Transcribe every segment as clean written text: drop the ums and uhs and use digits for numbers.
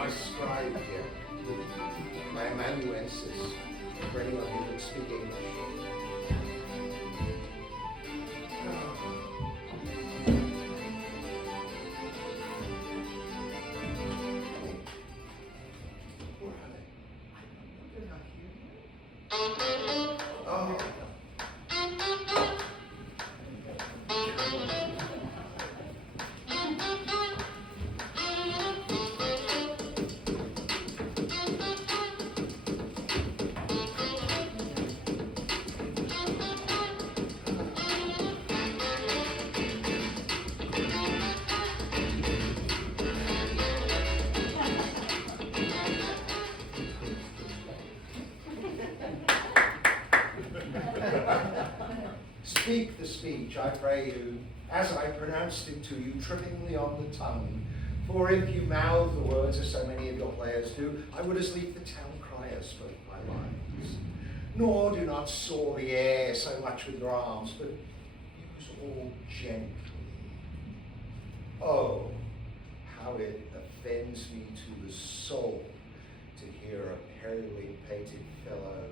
my scribe here, my amanuensis, for anyone who can speak English. Where are they? They're not here yet. Oh. Speak the speech, I pray you, as I pronounced it to you, trippingly on the tongue. For if you mouth the words as so many of your players do, I would as lief the town crier spoke my lines. Nor do not soar the air so much with your arms, but use all gently. Oh, how it offends me to the soul to hear a periwig-pated fellow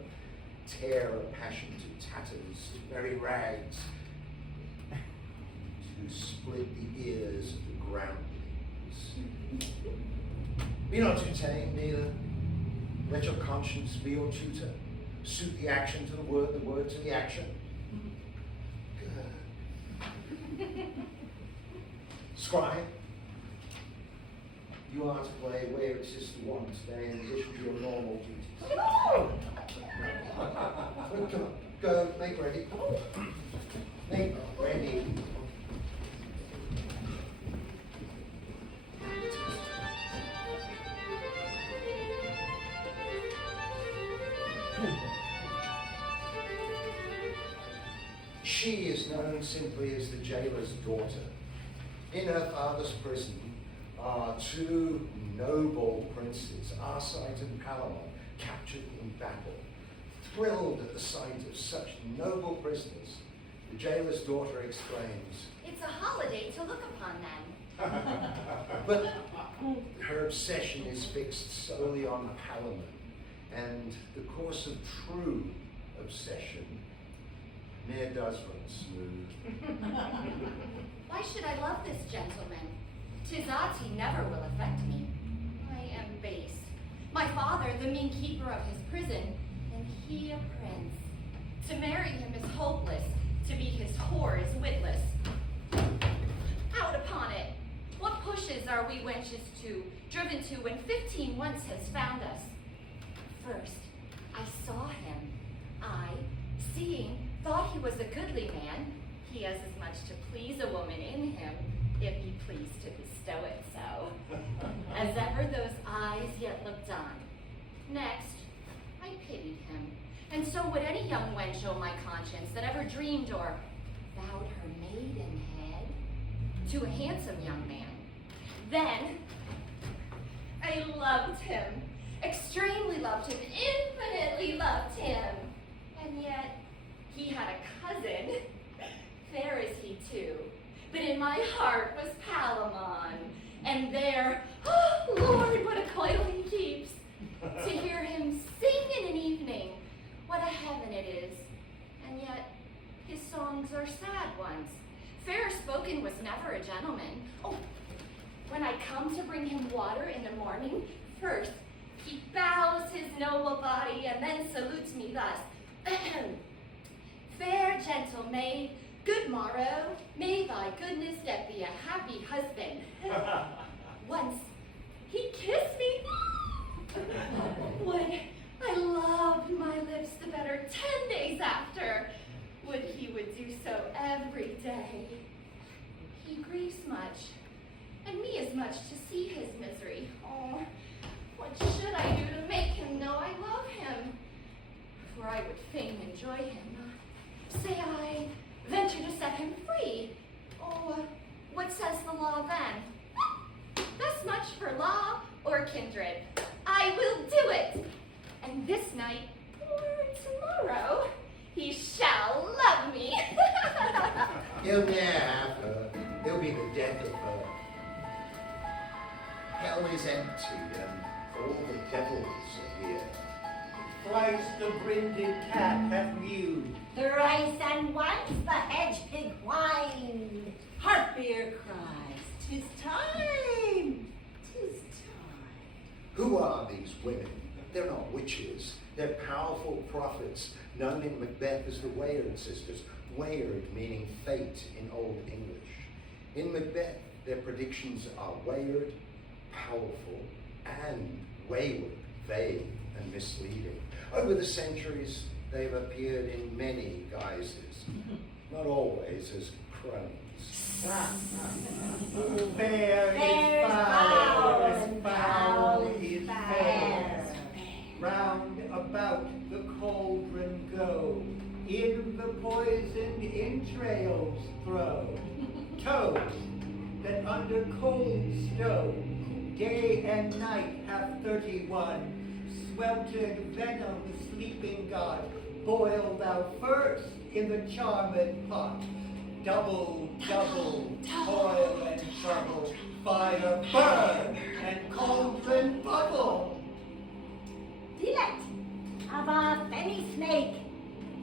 tear a passion to tatters, to very rags, to split the ears of the groundlings. Be not too tame, neither. Let your conscience be your tutor. Suit the action to the word to the action. Good. Scribe, you are to play where it is to want today in addition to your normal duties. Come on, go, make ready. Make ready. She is known simply as the jailer's daughter. In her father's prison are two noble princes, Arcite and Palamon, captured in battle. Thrilled at the sight of such noble prisoners, the jailer's daughter exclaims, "It's a holiday to look upon then." But her obsession is fixed solely on Palamon, and the course of true obsession ne'er does run smooth. Why should I love this gentleman? 'Tis odds he never will affect me. I am base. My father, the mean keeper of his prison, and he a prince. To marry him is hopeless, to be his whore is witless. Out upon it! What pushes are we wenches driven to when 15 once has found us? First, I saw him. I, seeing, thought he was a goodly man. He has as much to please a woman in him, if he pleased to bestow it so, as ever those eyes yet looked on. Next, I pitied him, and so would any young wench o' my conscience that ever dreamed or vowed her maidenhead to a handsome young man. Then, I loved him, extremely loved him, infinitely loved him, and yet he had a cousin, fair is he too, but in my heart was Palamon, and there, oh Lord, what a coil he keeps, to hear him sing in an evening, what a heaven it is, and yet his songs are sad ones. Fair spoken was never a gentleman. Oh, when I come to bring him water in the morning, first he bows his noble body and then salutes me thus. Fair gentle maid, good morrow, may thy goodness yet be a happy husband. Once he kissed me. Would I loved my lips the better 10 days after. Would he would do so every day. He grieves much, and me as much to see his misery. Oh, what should I do to make him know I love him? For I would fain enjoy him. Say I venture to set him free. Oh, what says the law then? Thus much for law or kindred. I will do it. And this night or tomorrow, he shall love me. He'll ne'er have her. He'll be the death of her. Hell is empty and all the devils are here. Thrice the brinded cat hath mewed. Thrice and once the hedge pig whined. Harpier cries, 'tis time, 'tis time. Who are these women? They're not witches. They're powerful prophets, known in Macbeth as the Wayard sisters. Wayard meaning fate in Old English. In Macbeth, their predictions are Wayard, powerful, and wayward, vague and misleading. Over the centuries, they've appeared in many guises, not always as crones. Fair is foul, and foul is fair. Round about the cauldron go, in the poisoned entrails throw. Toads that under cold stove, day and night have 31, sweltered venom the sleeping god, boil thou first in the charmed pot. Double, double, toil and trouble, fire burn and cauldron bubble. Fillet of a fenny snake,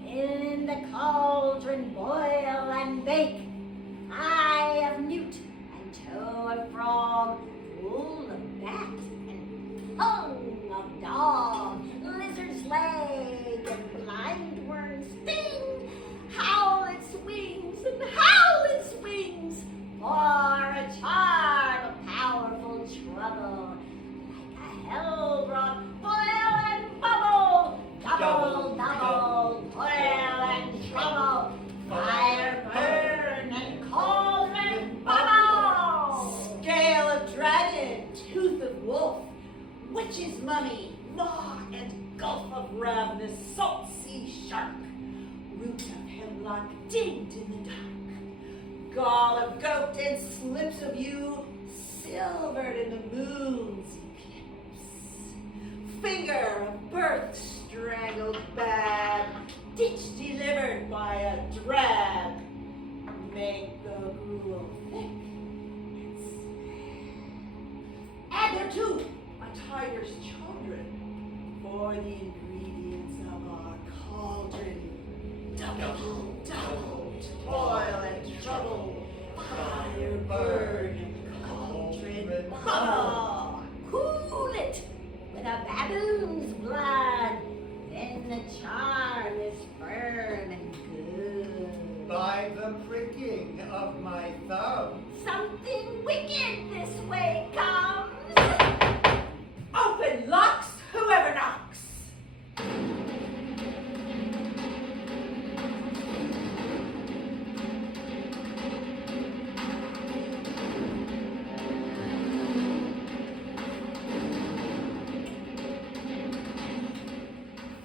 in the cauldron boil and bake. Eye of newt and toe of frog, wool of bat and tongue of dog, lizard's leg and blind worm's sting. Howl its wings and howl its wings, for a charm of powerful trouble, like a hell-brought boil and bubble. Double, double, toil and trouble, fire burn and cauldron bubble. Scale of dragon, tooth of wolf, witch's mummy, maw and gulf of ravenous salt sea shark, root of hemlock digged in the dark, gall of goat and slips of yew, silvered in the moon's eclipse, finger of birth strangled bad, ditch delivered by a drab, make the gruel thick and smell. Add thereto a tiger's children, for the ingredients of our cauldron. Double, double, toil and trouble, fire burn and cauldron bubble. Cool it with a baboon's blood, then the charm is firm and good. By the pricking of my thumb, Something wicked this way comes. Open locks, whoever knocks.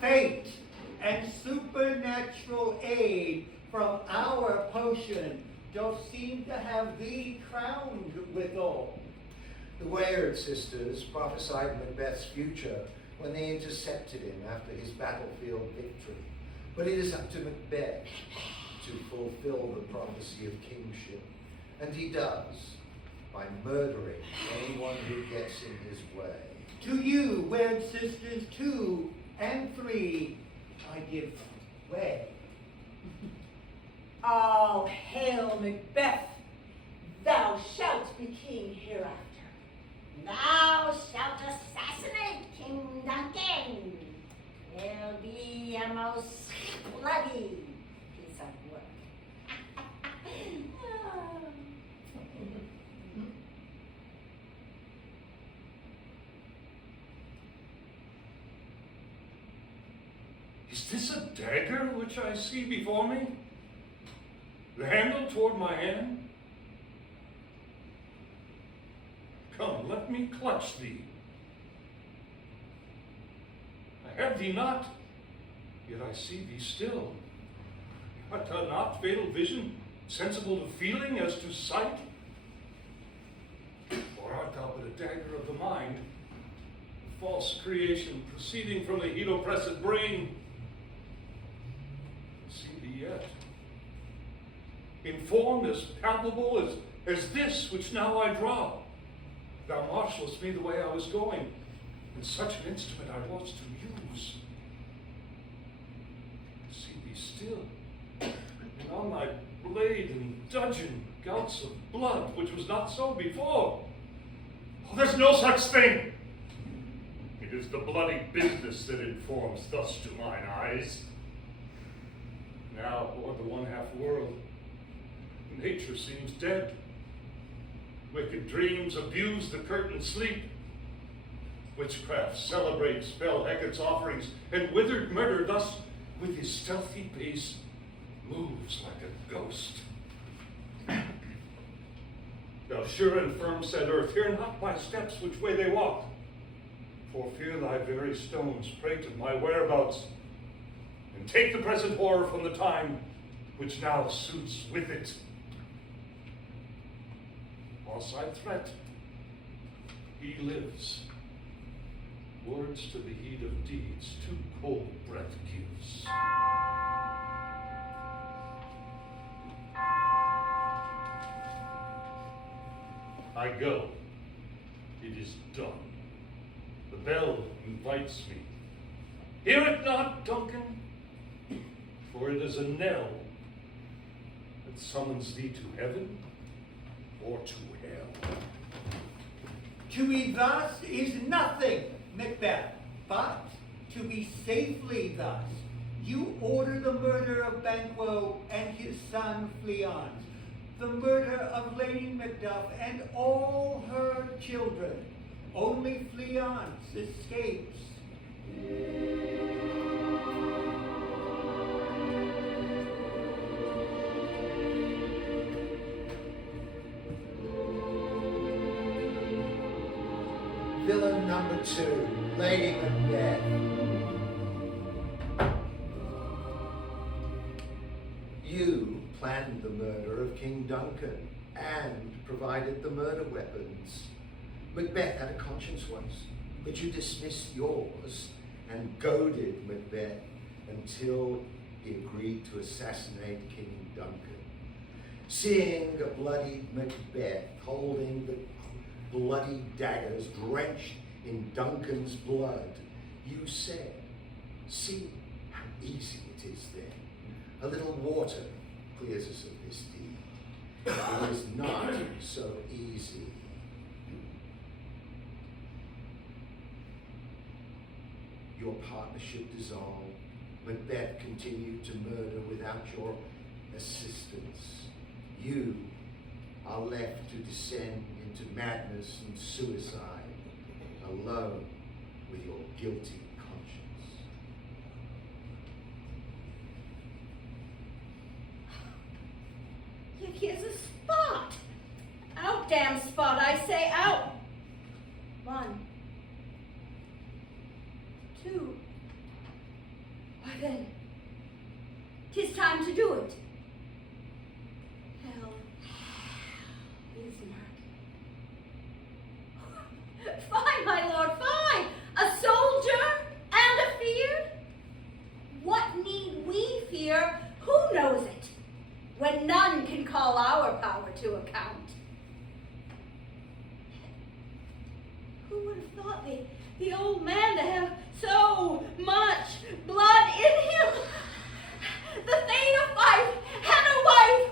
fate and supernatural aid from our potion doth seem to have thee crowned withal. The Wayard sisters prophesied Macbeth's future when they intercepted him after his battlefield victory. But it is up to Macbeth to fulfill the prophecy of kingship. And he does, by murdering anyone who gets in his way. To you, Wayard sisters 2 and 3, I give way. All hail Macbeth, thou shalt be king hereafter. Thou shalt assassinate King Duncan. It'll be a most bloody piece of work. Is this a dagger which I see before me? The handle toward my hand? Come, let me clutch thee. I have thee not, yet I see thee still. Art thou not, fatal vision, sensible to feeling as to sight? Or art thou but a dagger of the mind, a false creation proceeding from the heat-oppressed brain? I see thee yet, in form as palpable as this which now I draw. Thou marshalest me the way I was going, and such an instrument I was to use. See thee still, and on thy blade and dudgeon gouts of blood, which was not so before. Oh, there's no such thing. It is the bloody business that informs thus to mine eyes. Now, o'er the one-half world, nature seems dead. Wicked dreams abuse the curtained sleep. Witchcraft celebrates fell Hecate's offerings, and withered murder thus, with his stealthy pace, moves like a ghost. Thou sure and firm said earth, hear not my steps which way they walk, for fear thy very stones prate of my whereabouts, and take the present horror from the time which now suits with it. Whilst I threat, he lives. Words to the heat of deeds too cold breath gives. I go. It is done. The bell invites me. Hear it not, Duncan, for it is a knell that summons thee to heaven or to hell. To be thus is nothing, Macbeth, but to be safely thus. You order the murder of Banquo and his son Fleance, the murder of Lady Macduff and all her children. Only Fleance escapes. Villain number 2, Lady Macbeth. You planned the murder of King Duncan and provided the murder weapons. Macbeth had a conscience once, but you dismissed yours and goaded Macbeth until he agreed to assassinate King Duncan. Seeing a bloodied Macbeth holding the bloody daggers drenched in Duncan's blood, you said, see how easy it is then. A little water clears us of this deed. It is not so easy. Your partnership dissolved. Macbeth continued to murder without your assistance. You are left to descend into madness and suicide, alone with your guilty conscience. Here's a spot. Out, damn spot, I say, out. 1, 2. Why then, 'tis time to do it. Hell is marked. Fine, my lord, fine. A soldier and a feared? What need we fear? Who knows it? When none can call our power to account. Who would have thought the old man to have so much blood in him? The Thane of Fife had a wife.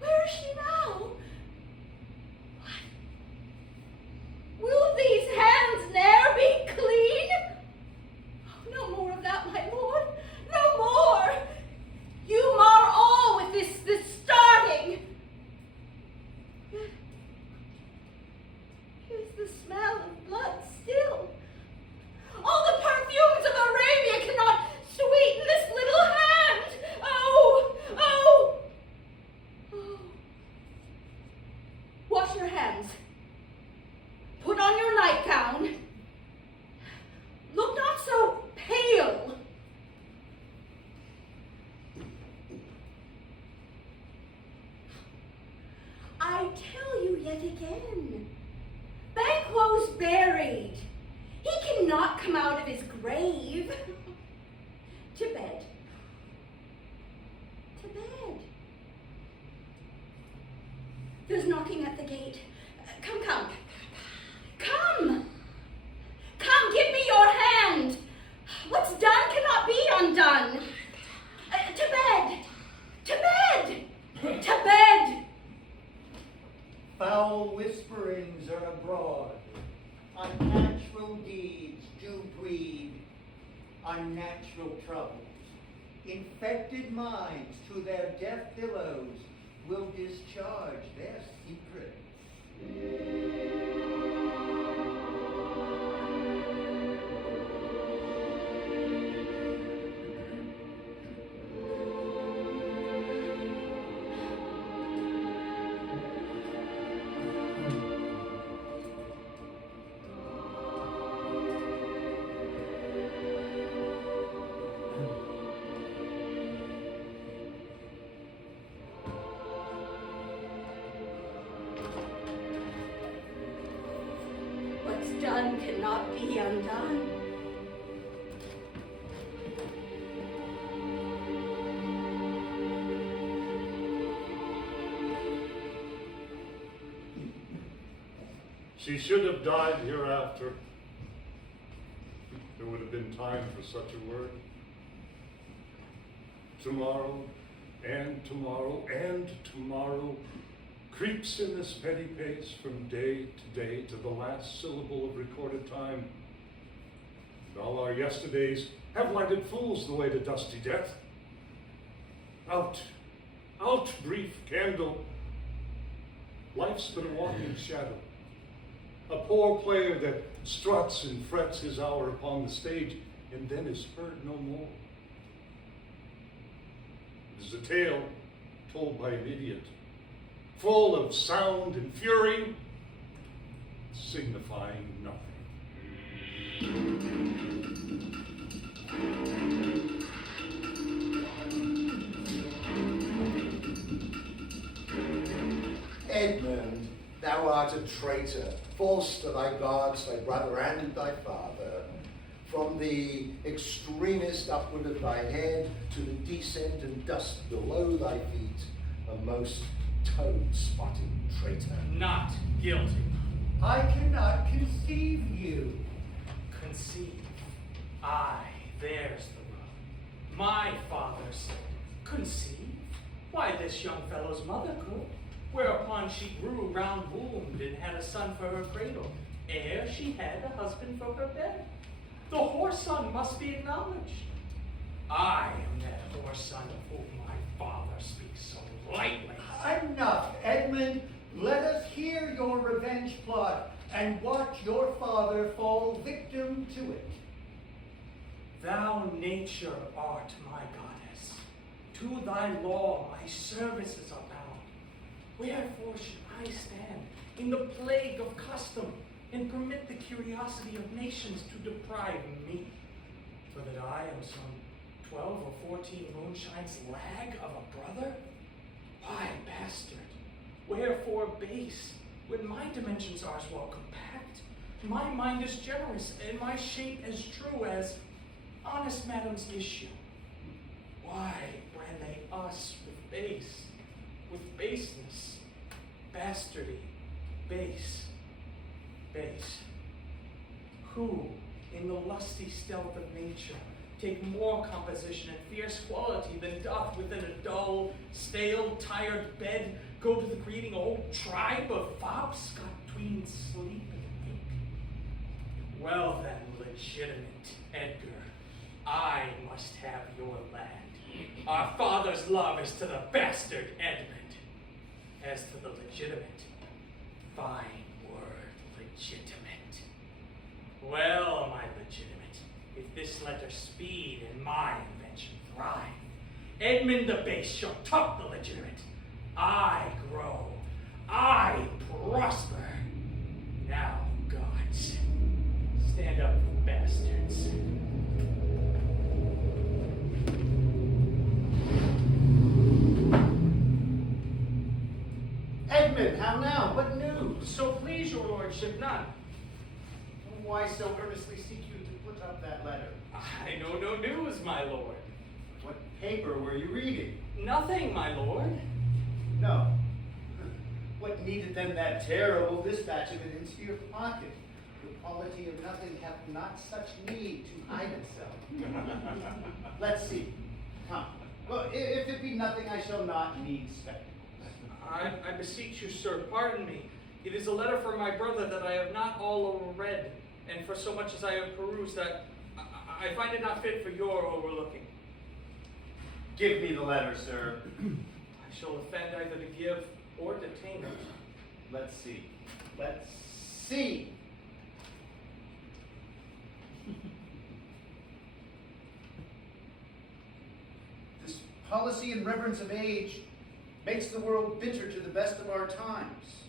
Where is she now? Will these hands ne'er be clean? Oh, no more of that, my lord. No more. You mar all with this starting. Here's the smell of blood still. All the perfumes of Arabia cannot sweeten this little hand. Oh, oh, oh. Wash your hands. Put on your nightgown. Look not so pale. I tell you yet again, Banquo's buried. He cannot come out of his grave. To bed. To bed. There's knocking at the gate. Come. Come, give me your hand. What's done cannot be undone. To bed. Foul whisperings are abroad. Unnatural deeds do breed unnatural troubles. Infected minds to their deaf pillows will discharge their secrets. Done cannot be undone. She should have died hereafter. There would have been time for such a word. Tomorrow, and tomorrow, and tomorrow creeps in this petty pace from day to day to the last syllable of recorded time. And all our yesterdays have lighted fools the way to dusty death. Out, brief candle. Life's been a walking shadow, a poor player that struts and frets his hour upon the stage and then is heard no more. It is a tale told by an idiot, full of sound and fury, signifying nothing. Edmund, thou art a traitor, false to thy gods, thy brother, and thy father. From the extremest upward of thy head to the descent and dust below thy feet, a most toad-spotting traitor. Not guilty. I cannot conceive you. Conceive. Aye, there's the rub. My father said, conceive? Why, this young fellow's mother could. Whereupon she grew round-wombed and had a son for her cradle, ere she had a husband for her bed. The whoreson must be acknowledged. I am that whoreson of whom my father speaks so lightly. Enough, Edmund. Let us hear your revenge plot and watch your father fall victim to it. Thou nature art my goddess. To thy law my services are bound. Wherefore should I stand in the plague of custom and permit the curiosity of nations to deprive me? For that I am some 12 or 14 moonshines lag of a brother? Why, bastard, wherefore base, when my dimensions are as well compact, my mind is generous, and my shape as true as honest madam's issue? Why brand they us with base, with baseness, bastardy, base? Who, in the lusty stealth of nature, take more composition and fierce quality than doth within a dull, stale, tired bed go to the creating a whole tribe of fops got tween sleep and wake? Well then, legitimate Edgar, I must have your land. Our father's love is to the bastard Edmund. As to the legitimate, fine word, legitimate. Well, my legitimate, if this letter speed and my invention thrive, Edmund the base shall top the legitimate. I grow, I prosper. Now, gods, stand up, bastards. Edmund, how now? What news? So please your lordship, none. Why so earnestly seek you to put up that letter? I know no news, my lord. What paper were you reading? Nothing, my lord. No. What needed then that terrible dispatch of it into your pocket? The polity of nothing hath not such need to hide itself. Let's see. Come. Well, if it be nothing, I shall not need spectacles. I beseech you, sir, pardon me. It is a letter from my brother that I have not all over read, and for so much as I have perused that I find it not fit for your overlooking. Give me the letter, sir. I shall offend either to give or detain it. Let's see. Let's see. This policy and reverence of age makes the world bitter to the best of our times,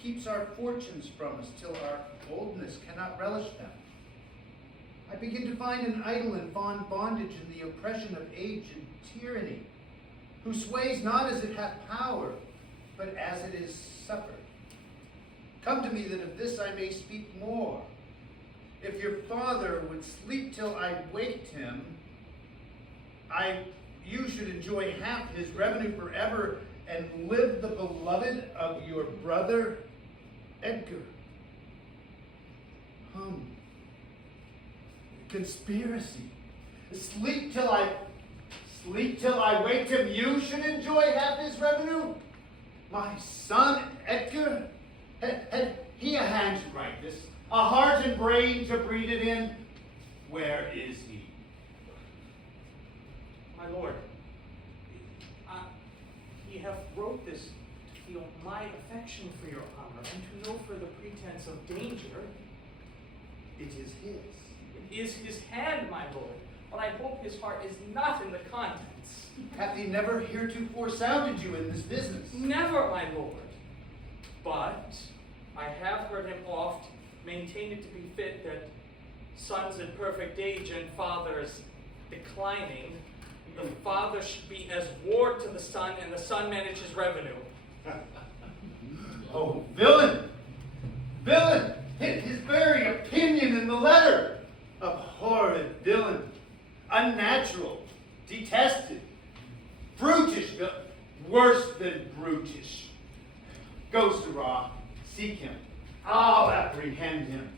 keeps our fortunes from us till our boldness cannot relish them. I begin to find an idle and fond bondage in the oppression of age and tyranny, who sways not as it hath power, but as it is suffered. Come to me that of this I may speak more. If your father would sleep till I waked him, you should enjoy half his revenue forever and live the beloved of your brother Edgar. Conspiracy. Sleep till I waked him, you should enjoy half his revenue? My son Edgar? Had he a hand to write this? A heart and brain to breed it in? Where is he? My lord, he hath wrote this to feel my affection for your honor, and to know for the pretense of danger. It is his. It is his hand, my lord, but I hope his heart is not in the contents. Hath he never heretofore sounded you in this business? Never, my lord. But I have heard him oft maintain it to be fit that sons in perfect age and fathers declining, the father should be as ward to the son, and the son manage his revenue. Oh, villain! Villain! His very opinion in the letter! Abhorred villain! Unnatural! Detested! Brutish villain! Worse than brutish! Go, Sirrah, seek him. I'll apprehend him.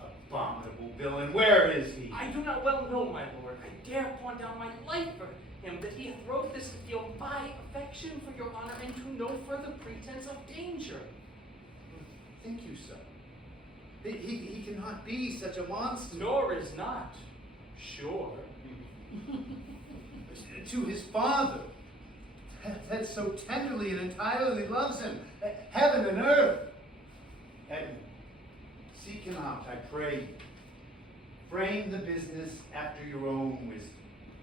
Abominable villain, where is he? I do not well know, my lord. I dare pawn down my life for him, that he hath wrote this to feel my affection for your honor, and to no further pretense of danger. Think you so? He cannot be such a monster. Nor is not, sure. To his father, that so tenderly and entirely loves him, heaven and earth. Edmund, seek him out, I pray you. Frame the business after your own wisdom.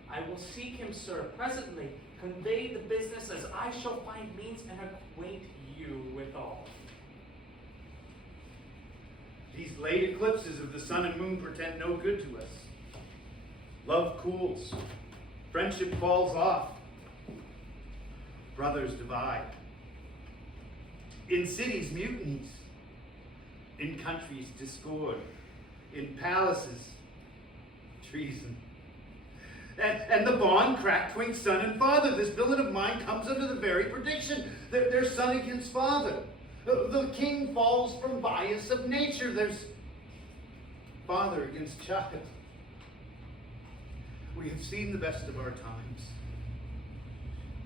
I will seek him, sir, presently. Convey the business as I shall find means, and acquaint you withal. These late eclipses of the sun and moon portend no good to us. Love cools. Friendship falls off. Brothers divide. In cities, mutinies. In countries, discord. In palaces, treason. And the bond cracked between son and father. This villain of mine comes under the very prediction. There's son against father. The king falls from bias of nature. There's father against child. We have seen the best of our times.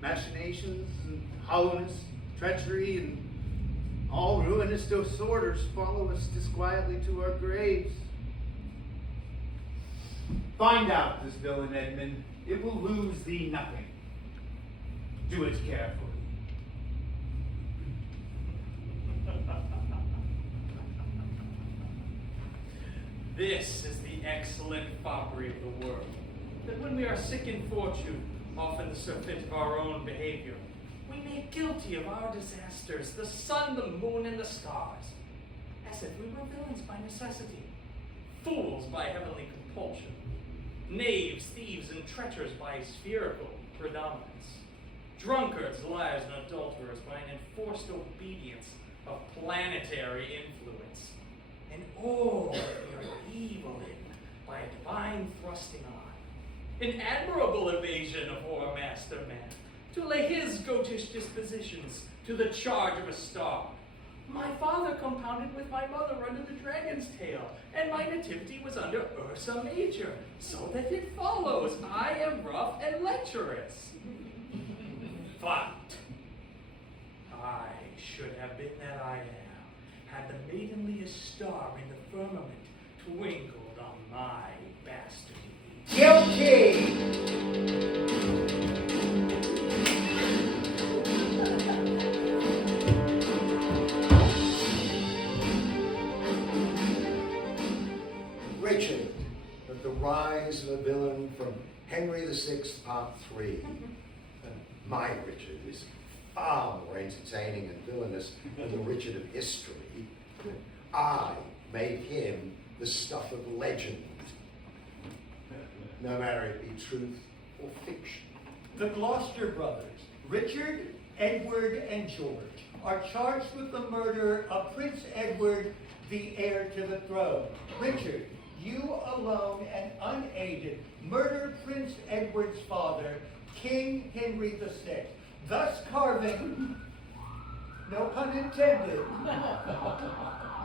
Machinations and hollowness, treachery, and all ruinous disorders follow us disquietly to our graves. Find out this villain, Edmund. It will lose thee nothing. Do it carefully. This is the excellent foppery of the world, that when we are sick in fortune, often the surfeit of our own behavior, we make guilty of our disasters, the sun, the moon, and the stars, as if we were villains by necessity, fools by heavenly compulsion, knaves, thieves, and treacherous by spherical predominance, drunkards, liars, and adulterers by an enforced obedience of planetary influence, and all we are evil in by a divine thrusting on, an admirable evasion of our master man, to lay his goatish dispositions to the charge of a star. My father compounded with my mother under the dragon's tail, and my nativity was under Ursa Major, so that it follows I am rough and lecherous. But I should have been that I am, had the maidenliest star in the firmament twinkled on my bastardy. Guilty! Richard, of The Rise of a Villain from Henry VI, Part 3. My Richard is far more entertaining and villainous than the Richard of history. I made him the stuff of legend, no matter it be truth or fiction. The Gloucester brothers, Richard, Edward, and George, are charged with the murder of Prince Edward, the heir to the throne. Richard, you alone and unaided murdered Prince Edward's father, King Henry VI, thus carving, no pun intended,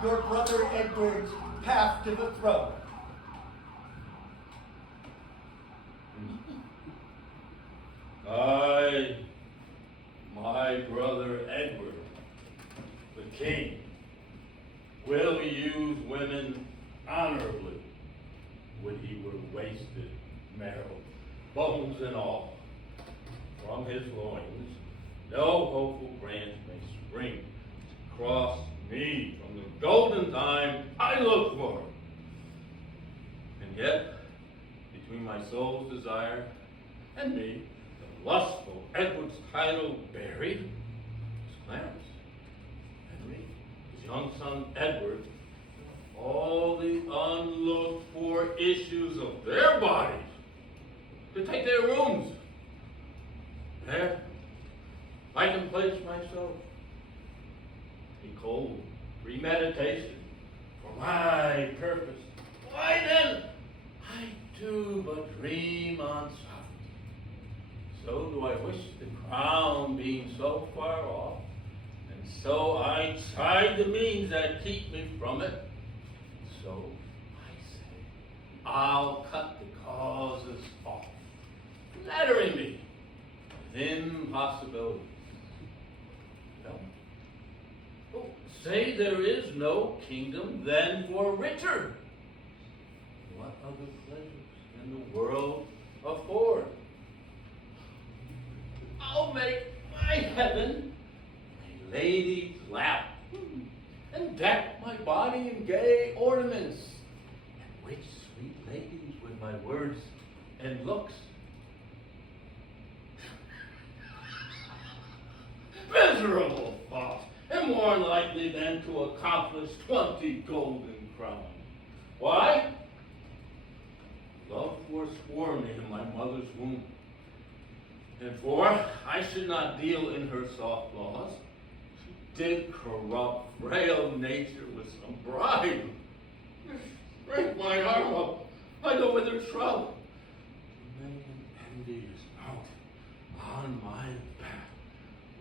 your brother Edward's path to the throne. I, my brother Edward, the king, will use women honorably when he were wasted, marrow, bones and all. From his loins, no hopeful branch may spring to cross me from the golden time I look for. And yet, between my soul's desire and me, the lustful Edward's title buried is Clarence, Henry, his young son Edward, all the unlooked for issues of their bodies to take their rooms. There, I can place myself in cold premeditation for my purpose. Why then, I do but dream on soft. So do I wish the crown being so far off, and so I chide the means that keep me from it. So I say, I'll cut the causes off, flattering me with impossibilities. Well, oh, say there is no kingdom then for Richard. What other pleasures can the world afford? I'll make my heaven a lady's lap, and deck my body in gay ornaments, and witch sweet ladies with my words and looks. Miserable thought, and more likely than to accomplish 20 golden crowns. Why? Love forswore me in my mother's womb, and for I should not deal in her soft laws, she did corrupt frail nature with some bribe. Break my arm up like a withered shrub. Many an envy is mounted on my back.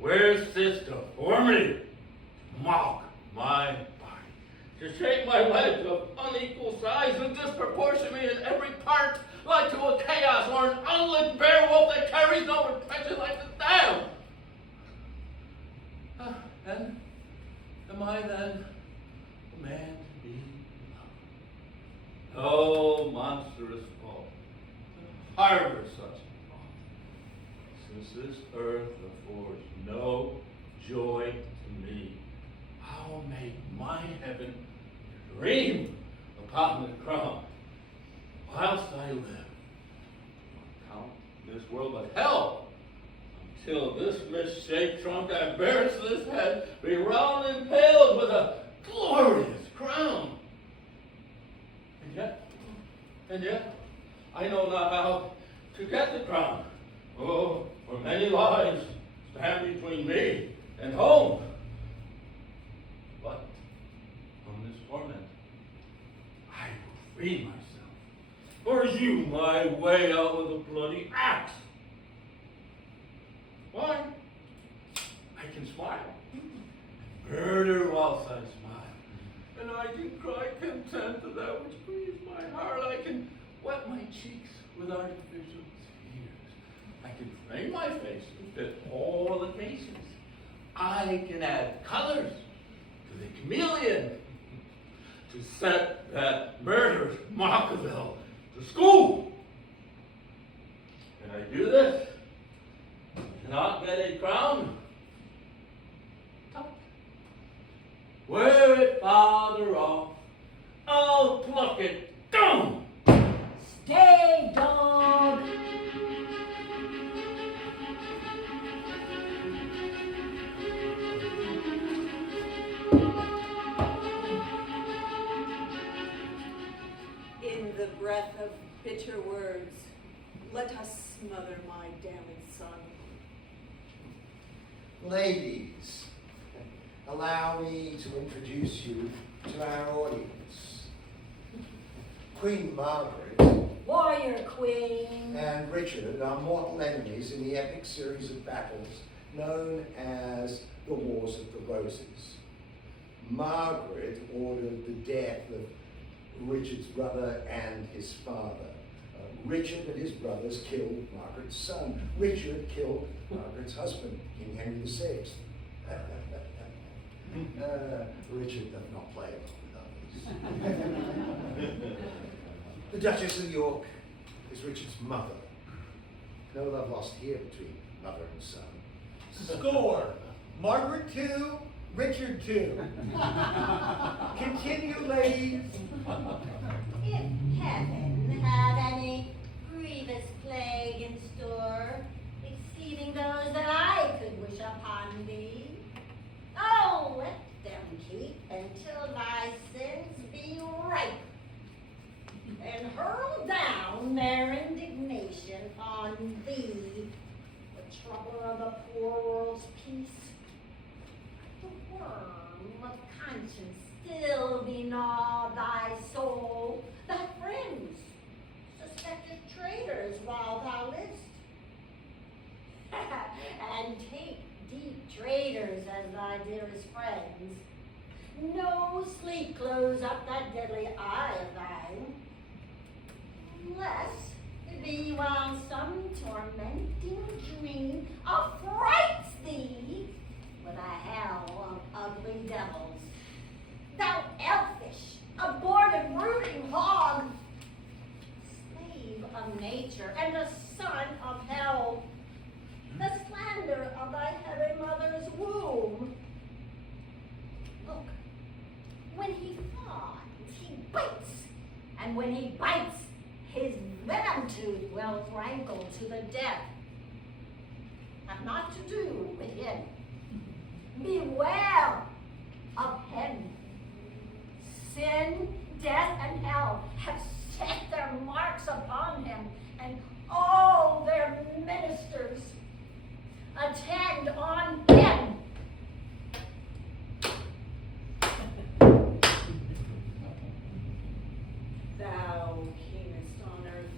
Where's this deformity to mock my body, to shape my legs of unequal size and disproportion me in every part, like to a chaos or an unlit bear wolf that carries no repression like the dam? And am I then the man to be loved? Oh, monstrous fault, to harbor such a thought, since this earth affords no joy to me, I'll make my heaven a dream upon the crown, whilst I live. I'll count this world a hell, until this misshaped trunk that bears this head be round and paled with a glorious crown. And yet, I know not how to get the crown. Oh, for many lives stand between me and home. But from this torment, I will free myself, or hew my way out with a bloody axe. Why else I smile, and I can cry content to that which grieves my heart. I can wet my cheeks with artificial tears. I can frame my face to fit all occasions. I can add colors to the chameleon to set that murderous Machiavel to school. Can I do this? Cannot get a crown? Tut. Wear it farther off. I'll pluck it down. Stay, dog! In the breath of bitter words, let us smother my damning son. Ladies, allow me to introduce you to our audience. Queen Margaret Warrior Queen! and Richard are mortal enemies in the epic series of battles known as the Wars of the Roses. Margaret ordered the death of Richard's brother and his father. Richard and his brothers killed Margaret's son. Richard killed Margaret's husband, King Henry VI. Richard does not play with others. The Duchess of York is Richard's mother. No love lost here between mother and son. Score. Margaret 2, Richard 2. Continue, ladies. If heaven had any grievous plague in store, exceeding those that I could wish upon thee, oh, let them keep until thy sins be ripe, and hurl down their indignation on thee, the troubler of the poor world's peace. The worm of conscience still begnaw thy soul, thy friends, suspected traitors while thou livest. And take deep traitors as thy dearest friends. No sleep close up that deadly eye of thine, lest it be while some tormenting dream affrights thee with a hell of ugly devils. Thou elfish, abortive, rooting hog, slave of nature and the son of hell, the slander of thy heavy mother's womb. Look, when he fawns, he bites, and when he bites, his venom tooth will rankle to the death. Have not to do with him. Beware of him. Sin, death, and hell have set their marks upon him, and all their ministers attend on him. Thou camest on earth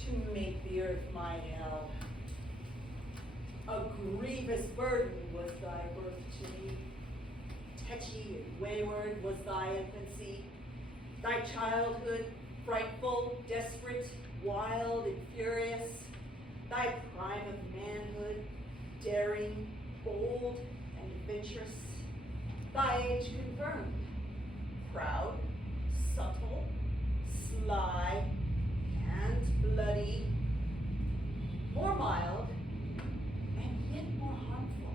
to make the earth my hell. A grievous burden was thy birth to me. Tetchy and wayward was thy infancy. Thy childhood, frightful, desperate, wild, and furious. Thy prime of manhood, daring, bold, and adventurous. Thy age confirmed, proud, subtle, sly, and bloody, more mild, and yet more harmful,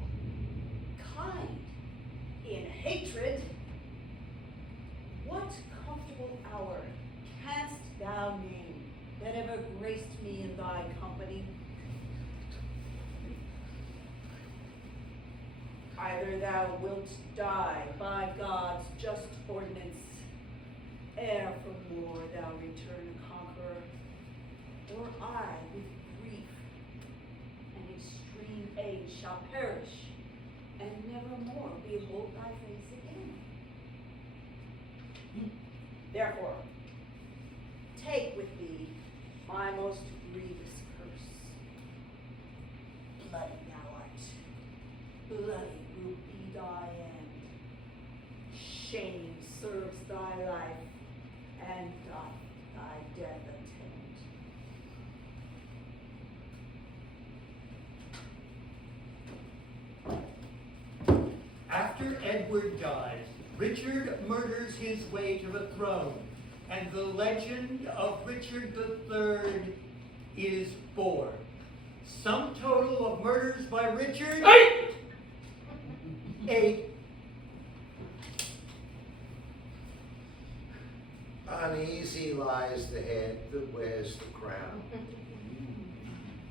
kind in hatred. What comfortable hour canst thou name that ever graced me in thy company? Either thou wilt die by God's just ordinance, ere from war thou return a conqueror, or I with grief and extreme age shall perish, and never more behold thy face again. Therefore, take with thee my most grievous curse. Bloody thou art, bloody will be thy end. thy life, and doth thy death attend. After Edward dies, Richard murders his way to the throne, and the legend of Richard III is born. Sum total of murders by Richard? 8! 8. Uneasy lies the head that wears the crown.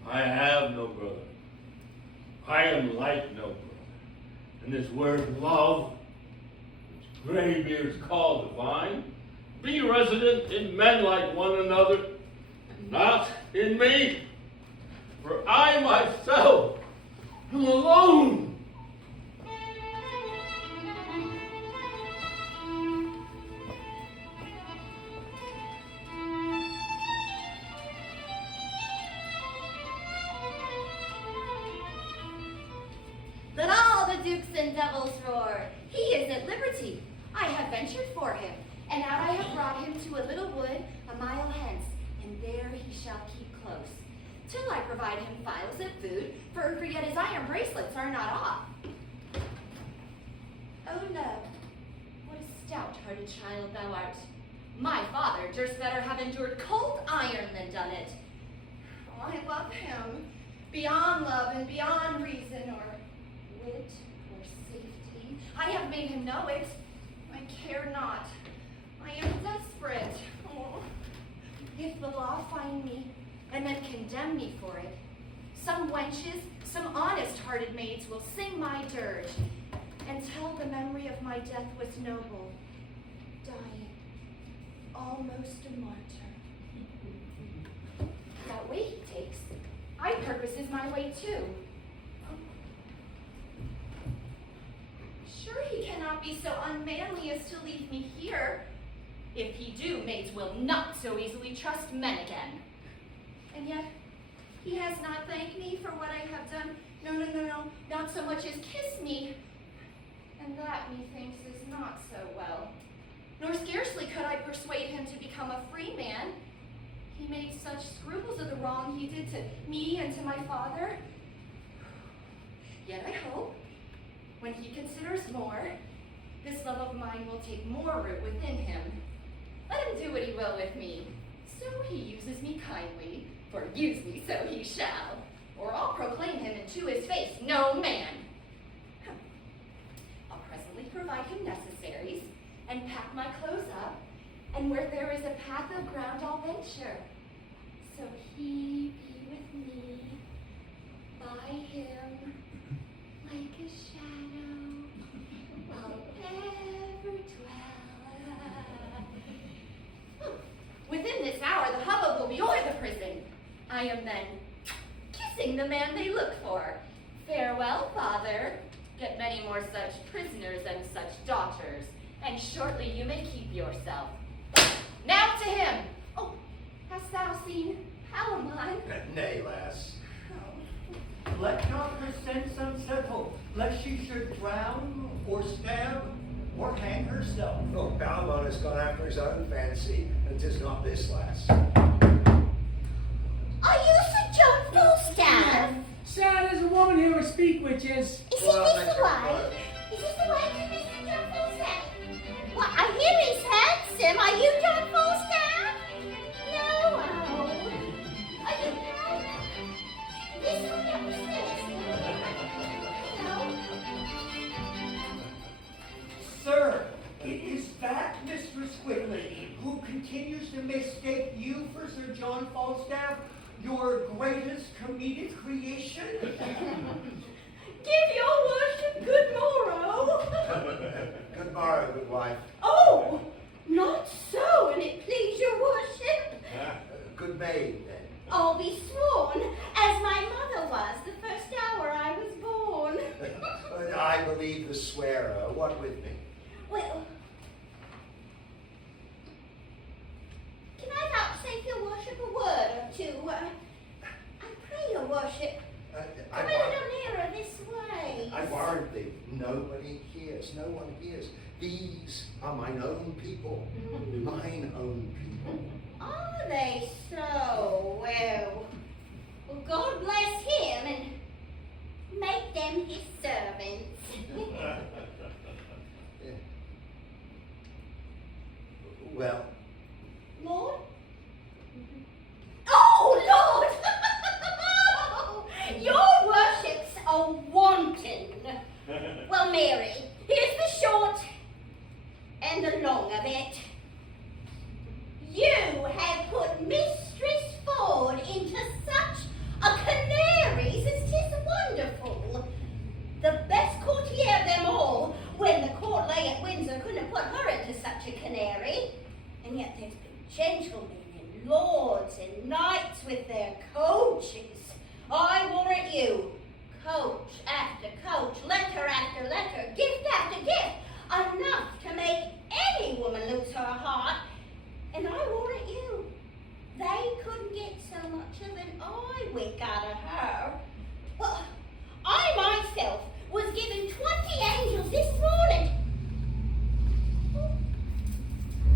I have no brother. I am like no brother. And this word love, which graybeards call divine, be resident in men like one another, not in me. For I myself am alone. Let all the dukes and devils roar. He is at liberty. I have ventured for him, and out I have brought him to a little wood a mile hence, and there he shall keep close, till I provide him files of food, for yet his iron bracelets are not off. Oh, love, what a stout-hearted child thou art. My father durst better have endured cold iron than done it. Oh, I love him, beyond love and beyond reason, or wit, or safety. I have made him know it. I care not. I am desperate. Oh. If the law find me, and then condemn me for it, some wenches, some honest-hearted maids will sing my dirge, and tell the memory of my death was noble, dying, almost a martyr. That way he takes, I purpose is my way too. Sure he cannot be so unmanly as to leave me here. If he do, maids will not so easily trust men again. And yet, he has not thanked me for what I have done. No, not so much as kiss me. And that, methinks, is not so well. Nor scarcely could I persuade him to become a free man. He made such scruples of the wrong he did to me and to my father. Yet I hope, when he considers more, this love of mine will take more root within him. Let him do what he will with me. So he uses me kindly, for use me so he shall, or I'll proclaim him into his face no man. I'll presently provide him necessaries, and pack my clothes up, and where there is a path of ground I'll venture. So he be with me, by him, like a shadow, I'll ever dwell. Within this hour the hubbub will be o'er the prison. I am then kissing the man they look for. Farewell, father. Get many more such prisoners and such daughters, and shortly you may keep yourself. Now to him! Oh, hast thou seen Palamon? Nay, lass. Let not her sense unsettle, lest she should drown, or stab, or hang herself. Oh, Palamon has gone after his own fancy, and 'tis not this lass. Are you Sir John Falstaff? Sir, there's a woman here we speak, which is... Is this the way? Is this the way to Mr. John Falstaff? Well, I hear he's handsome. Are you John Falstaff? No. Are you no? This way up the stairs. No. Sir, it is that Mistress Quickly who continues to mistake you for Sir John Falstaff, your greatest comedic creation? Give your worship good morrow. Good morrow, good wife. Oh, not so, and it please your worship. Good maid, then. I'll be sworn, as my mother was the first hour I was born. I believe the swearer. What with me? Well, can I vouchsafe your worship a word or two? I pray your worship. Come a little nearer this way. I warrant thee, nobody hears, no one hears. These are mine own people, mine own people. Are they so? Well, God bless him and make them his servants. Yeah. Well, Lord? Oh, Lord! Your worship's a wanton. Well, Mary, here's the short and the long of it. You have put Mistress Ford into such a canaries as 'tis wonderful. The best courtier of them all, when the court lay at Windsor, couldn't have put her into such a canary. And yet there's been gentlemen and lords and knights with their coaches. I warrant you, coach after coach, letter after letter, gift after gift, enough to make any woman lose her heart. And I warrant you, they couldn't get so much of an eye wink out of her. Well, I myself was given 20 angels this morning.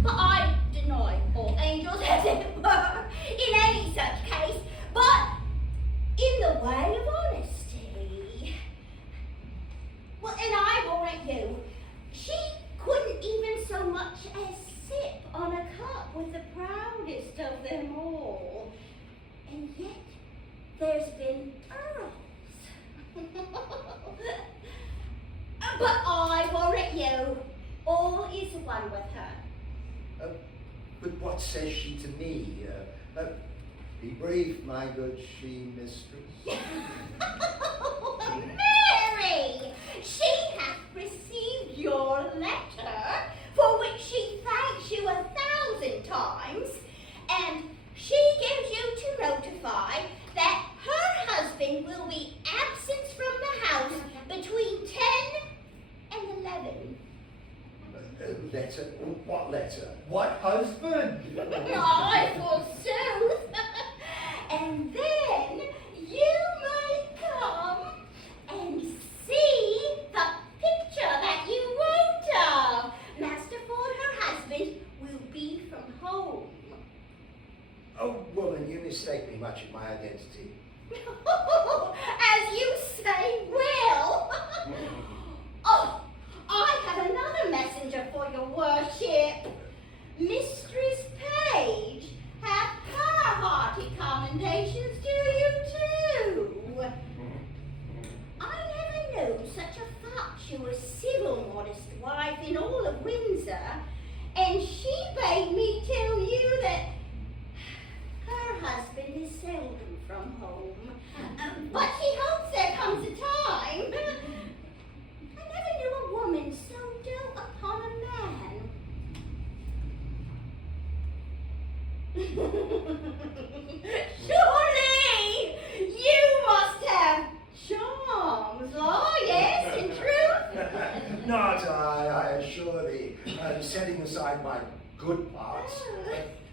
But I deny all angels, as it were, in any such case, but in the way of honesty. Well, and I warrant you, she couldn't even so much as sip on a cup with the proudest of them all. And yet, there's been earls. But I warrant you, all is one with her. but what says she to me? Be brief, my good mistress. Mary! She hath received your letter, for which she thanks you 1,000 times, and she gives you to notify that her husband will be absent from the house between 10 and 11. Letter? What letter? What husband? I forsooth. And then you may come and see the picture that you wrote of. Master Ford, her husband, will be from home. Oh, woman, you mistake me much in my identity. As you say, will. Oh, I have another messenger for your worship. Mistress Page hath her hearty commendations to you too. I never knew such a fatuous, civil, modest wife in all of Windsor, and she bade me tell you that her husband is seldom from home, but she hopes there comes a time. I never knew a woman so dote upon a man. Surely you must have charms. Oh, yes, in truth. Not I assure thee. Setting aside my good parts,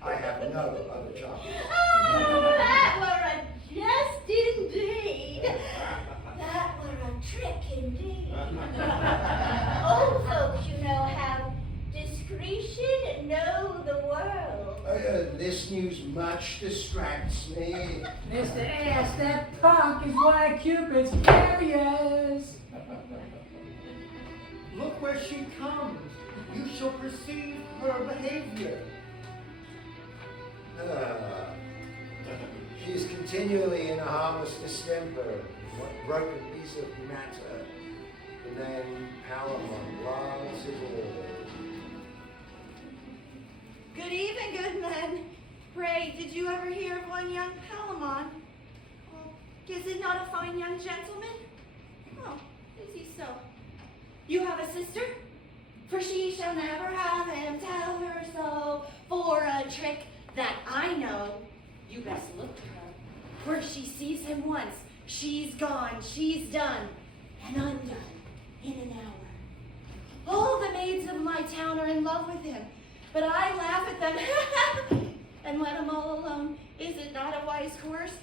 I have no other charms. Oh, that were a jest indeed. That were a trick indeed. Old folks, you know, have discretion and know the world. This news much distracts me. Mr. S, that punk is one of Cupid's carriers. Look where she comes. You shall perceive her behavior. She is continually in a harmless distemper. What broken piece of matter? And then Palamon loves it all. Good evening, good men. Pray, did you ever hear of one young Palamon? Oh, is it not a fine young gentleman? Oh, is he so? You have a sister? For she shall never have him tell her so. For a trick that I know, you best look to her. Where she sees him once, she's gone, she's done, and undone in an hour. All the maids of my town are in love with him, but I laugh at them and let him all alone. Is it not a wise course?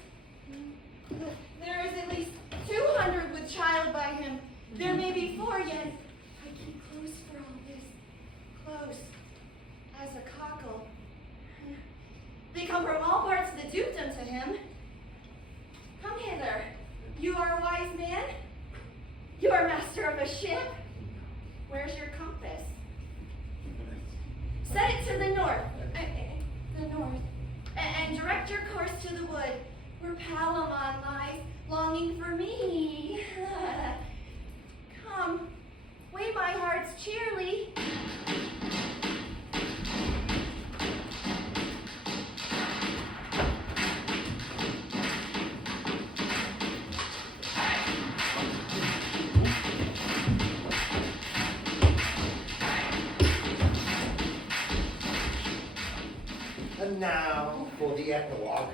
There is at least 200 with child by him, There may be 4 yet. I keep close for all this. Close. As a cockle. They come from all parts of the dukedom to him. Come hither. You are a wise man. You are master of a ship. Where's your compass? Set it to the north. The north. And direct your course to the wood, where Palamon lies, longing for me. Come, wave my hearts cheerily. And now for the epilogue.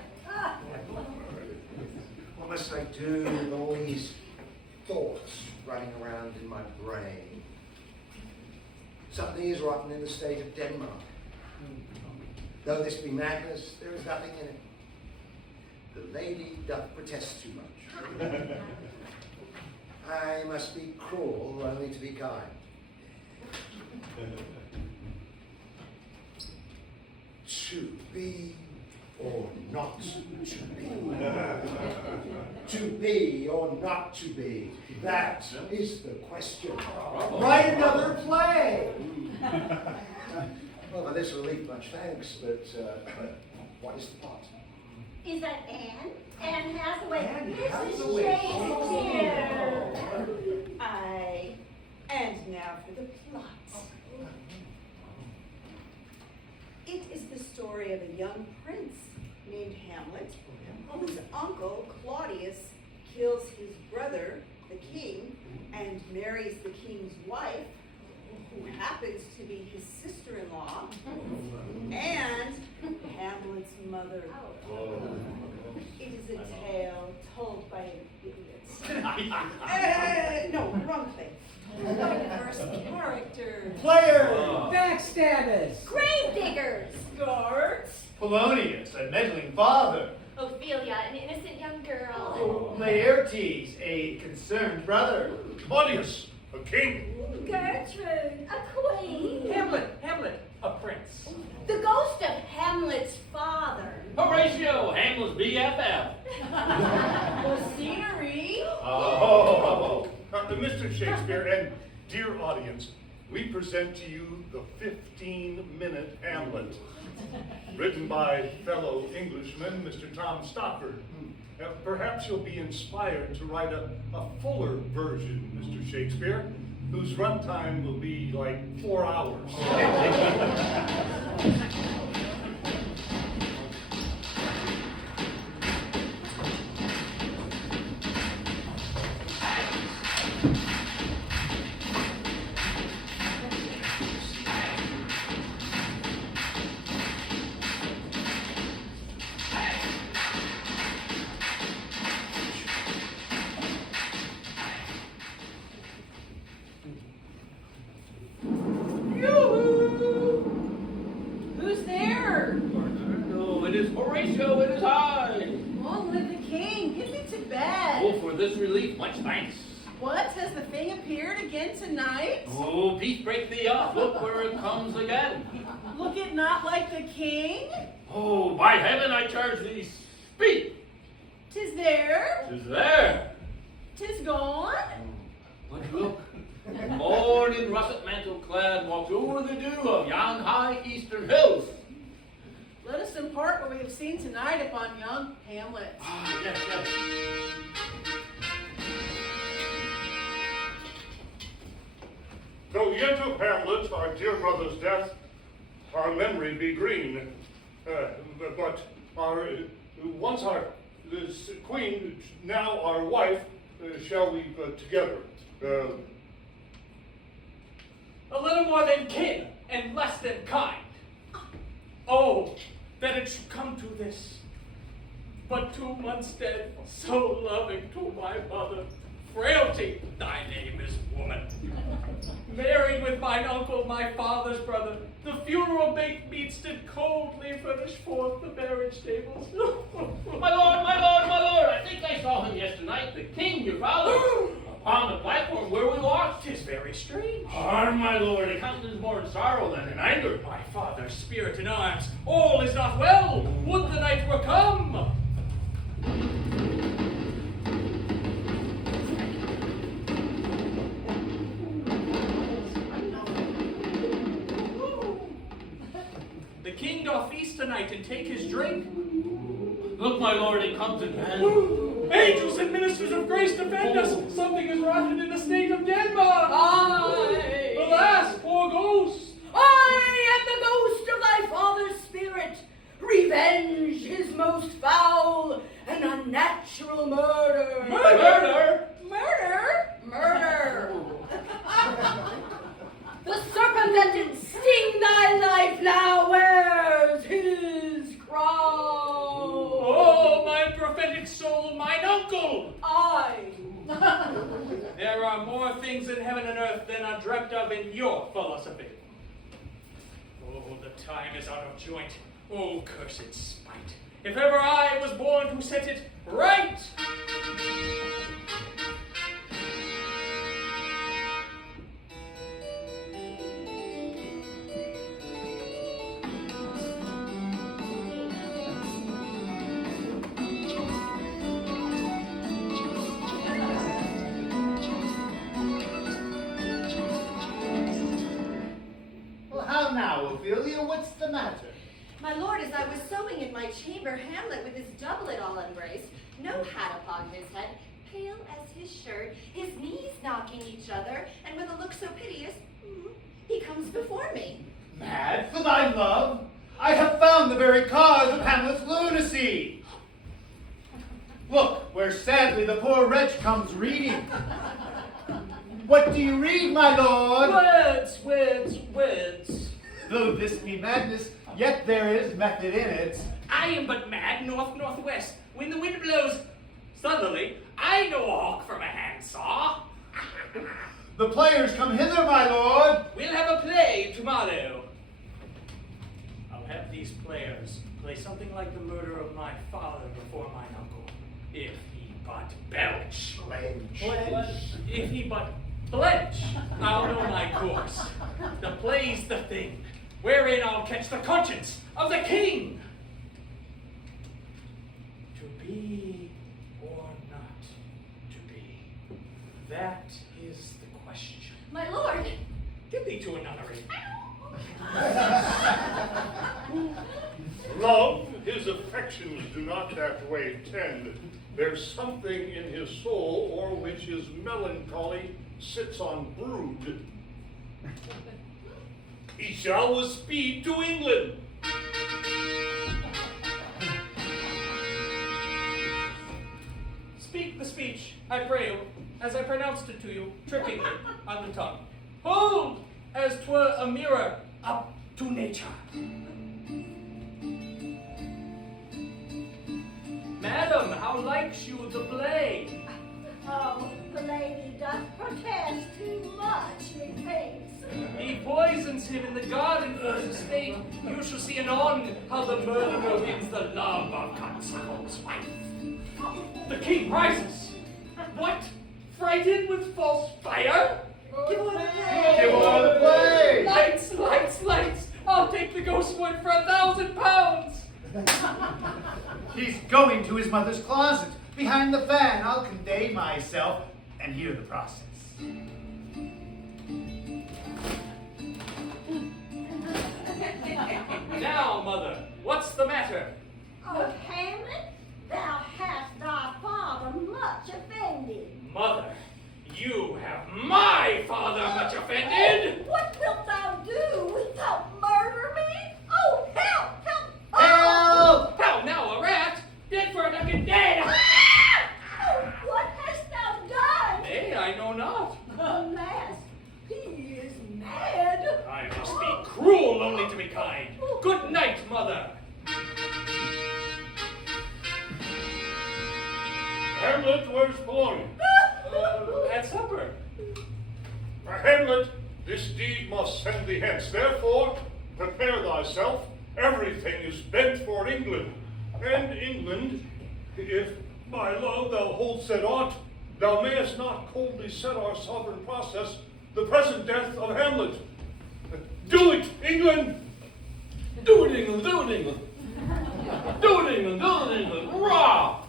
What must I do with all these thoughts running around in my brain? Something is rotten in the state of Denmark. Though this be madness, there is nothing in it. The lady doth protest too much. I must be cruel only to be kind. To be or not to be. To be or not to be. That is the question. Write another play. Well, for this relief, much thanks, but what is the plot? Is that Anne? Anne Hathaway. Anne Mrs. Hathaway. Shakespeare. Aye. And now for the plot. It is the story of a young prince named Hamlet, whose uncle Claudius kills his brother, the king, and marries the king's wife, who happens to be his sister-in-law, and Hamlet's mother. It is a tale told by an idiot. No, wrong thing. First character. Players. Backstabbers. Grave diggers. Guards. Polonius, a meddling father. Ophelia, an innocent young girl. Laertes, a concerned brother. Claudius, a king. Gertrude, a queen. Hamlet, a prince. The ghost of Hamlet's father. Horatio, Hamlet's BFF. The scenery. Mr. Shakespeare and dear audience, we present to you the 15-minute Hamlet, written by fellow Englishman, Mr. Tom Stoppard. Perhaps you'll be inspired to write a fuller version, Mr. Shakespeare, whose runtime will be like 4 hours. Who's there? No, it is Horatio, it is I. Long live the king. Get me to bed. Oh, for this relief, much thanks. What? Has the thing appeared again tonight? Oh, peace break thee off, look where it comes again. Look it not like the king? Oh, by heaven, I charge thee, speak. 'Tis there. 'Tis there. 'Tis gone. But look, the morn in russet mantle clad walks over the dew of yon high eastern hills. Let us impart what we have seen tonight upon young Hamlet. Ah, yes, yes. Though yet of Hamlet, our dear brother's death, our memory be green. But our once our this queen, now our wife, shall we together. A little more than kin and less than kind. Oh, that it should come to this. But 2 months dead, so loving to my mother. Frailty, thy name is woman. Married with mine uncle, my father's brother. The funeral baked meats did coldly furnish forth the marriage tables. My lord, my lord, my lord, I think I saw him yesternight, the king, your father. upon the platform where we walked. 'Tis very strange. My lord, it countenance more in sorrow than in anger. My father's spirit in arms, all is not well. Would the night were come. The king doth feast tonight and take his drink. Look, my lord, it comes in hand. Angels and ministers of grace defend us! Something is rotten in the state of Denmark! I, Alas, poor ghost! I am the ghost of thy father's spirit. Revenge is most foul and unnatural murder. Murder? Murder? Murder. The serpent that did sting thy life now wears his crown. Oh, my prophetic soul, mine uncle! I. There are more things in heaven and earth than are dreamt of in your philosophy. Oh, the time is out of joint. Oh, cursed spite. If ever I was born to set it right! Well, how now, Ophelia? What's the matter? My lord, as I was sewing in my chamber, Hamlet with his doublet all unbraced, no hat upon his head, pale as his shirt, his knees knocking each other, and with a look so piteous, he comes before me. Mad for thy love? I have found the very cause of Hamlet's lunacy. Look, where sadly the poor wretch comes reading. What do you read, my lord? Words, words, words. Though this be madness, yet there is method in it. I am but mad north-northwest. When the wind blows southerly, I know a hawk from a handsaw. The players come hither, my lord. We'll have a play tomorrow. I'll have these players play something like the murder of my father before mine uncle, if he but belch. If he but blench, I'll know my course. The play's the thing, wherein I'll catch the conscience of the king. To be or not to be, that is the question. My lord! Get thee to a nunnery. Love, his affections do not that way tend. There's something in his soul o'er which his melancholy sits on brood. He shall with speed to England. Speak the speech, I pray you, as I pronounced it to you, trippingly on the tongue. Hold, as 'twere a mirror up to nature. Madam, how likes you the play? Oh, the lady doth protest too much, methinks. He poisons him in the garden for his estate. You shall see anon how the murderer wins the love of Constable's wife. The king rises. What? Frightened with false fire? Give her the play. Give her the play. Lights, lights, lights! I'll take the ghost word for £1,000. He's going to his mother's closet. Behind the fan, I'll convey myself and hear the process. Now, mother, what's the matter? Oh, Hamlet, thou hast thy father much offended. Mother, you have my father much offended. What wilt thou do? Wilt thou murder me? Oh, help, help! Help! How now, a rat? Dead for a duck and dead! Oh, what hast thou done? Nay, I know not. Alas, he is mad. I must be cruel only to be kind. Good night, mother. Hamlet, where's Polony? At supper. Hamlet, this deed must send thee hence. Therefore, prepare thyself. Everything is bent for England. And England, if by love thou hold'st at aught, thou mayest not coldly set our sovereign process the present death of Hamlet. Do it, England! Do it, England! Do it, England! Do it, England! Do it, England! Hurrah!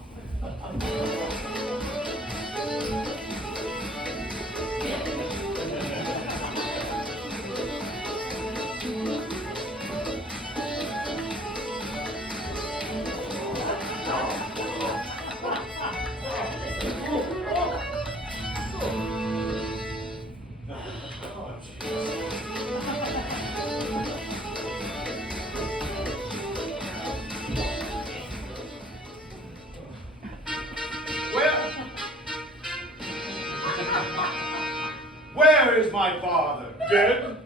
Where is my father? Dead?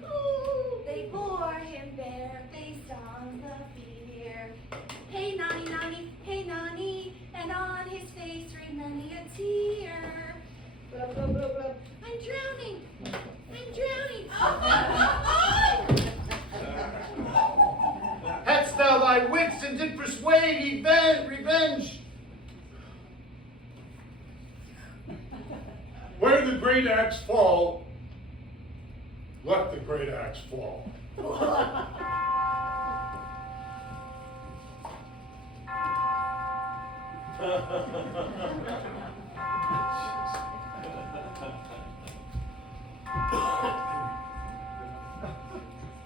They bore him bare faced on the bier. Hey nonny, and on his face ran many a tear. Blub, blub, blub, blub. I'm drowning. Hadst thou thy wits and did persuade revenge? Where the great axe fall, let the great axe fall.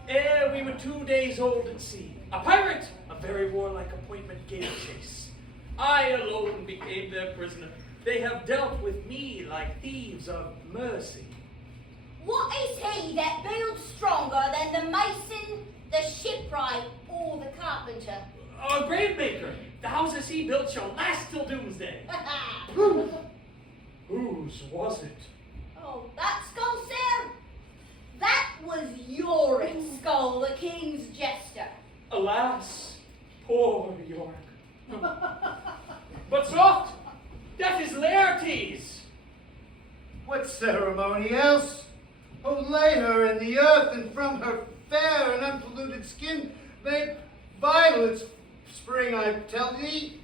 Ere we were 2 days old at sea, a pirate, a very warlike appointment, gave chase. I alone became their prisoner. They have dealt with me like thieves of mercy. What is he that builds stronger than the mason, the shipwright, or the carpenter? A grave maker. The houses he built shall last till doomsday. Whose was it? Oh, that skull, sir? That was Yorick's skull, the king's jester. Alas, poor York. But soft, that is Laertes. What ceremony else? Oh, lay her in the earth, and from her fair and unpolluted skin may violets spring, I tell thee.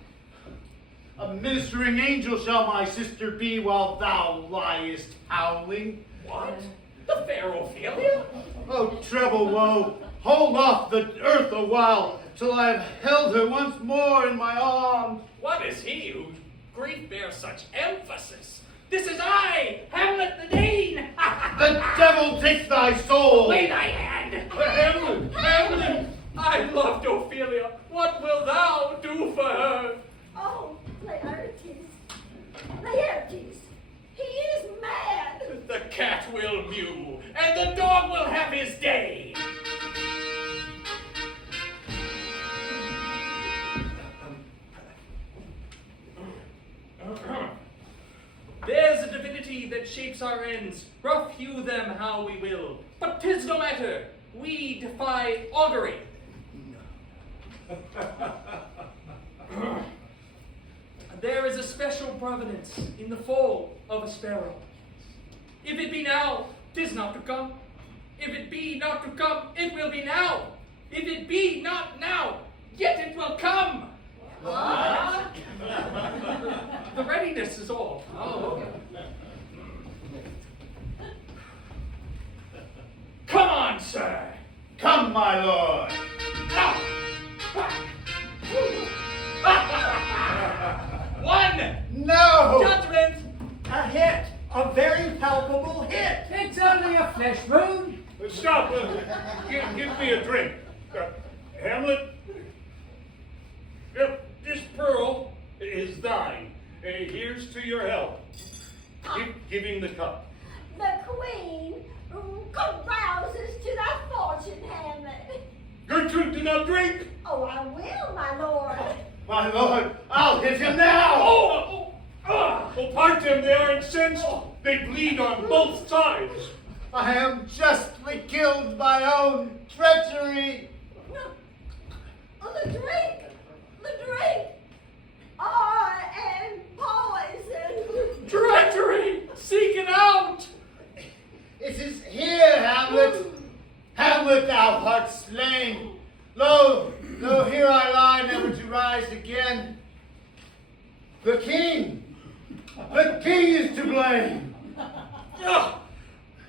A ministering angel shall my sister be while thou liest howling. What? The fair Ophelia? Oh, treble woe, hold off the earth a while, till I have held her once more in my arms. What is he whose grief bears such emphasis? This is I, Hamlet the Dane! The devil take thy soul! Lay thy hand! Hamlet! I loved Ophelia. What wilt thou do for her? Oh, Laertes. He is mad. The cat will mew, and the dog will have his day. There's a divinity that shapes our ends. Rough hew them how we will. But 'tis no matter. We defy augury. There is a special providence in the fall of a sparrow. If it be now, 'tis not to come. If it be not to come, it will be now. If it be not now, yet it will come. What? The readiness is all. Come on, sir. Come, my lord. One. No! Judgment. A hit! A very palpable hit! It's only a flesh wound. Stop! Give me a drink. Hamlet, this pearl is thine. Here's to your health. Give him the cup. The queen carouses to thy fortune, Hamlet. Gertrude, do not drink! Oh, I will, my lord. My lord, I'll hit him now! Part them, they are incensed. They bleed on both sides. I am justly killed by own treachery. Oh, the drink! I am poisoned. Treachery. Seek it out. It is here, Hamlet. Hamlet, thou art slain. Lo, here I lie, never to rise again. The king, The king is to blame.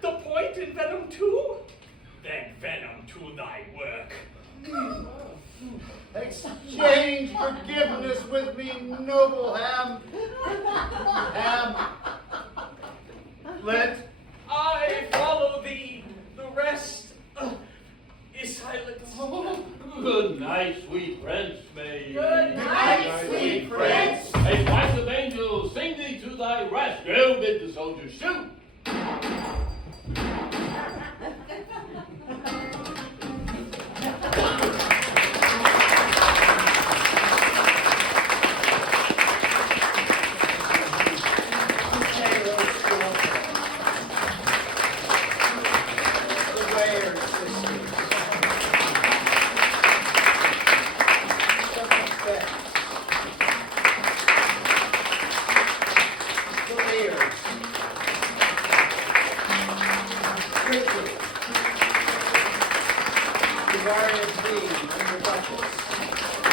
The point in venom too? Then venom to thy work. Exchange forgiveness with me, noble Hamlet. I follow thee. The rest is silence. Good night, sweet prince. May Good night, sweet prince. May flights of angels sing thee to thy rest. Go bid the soldiers shoot. Quickly. Duchess.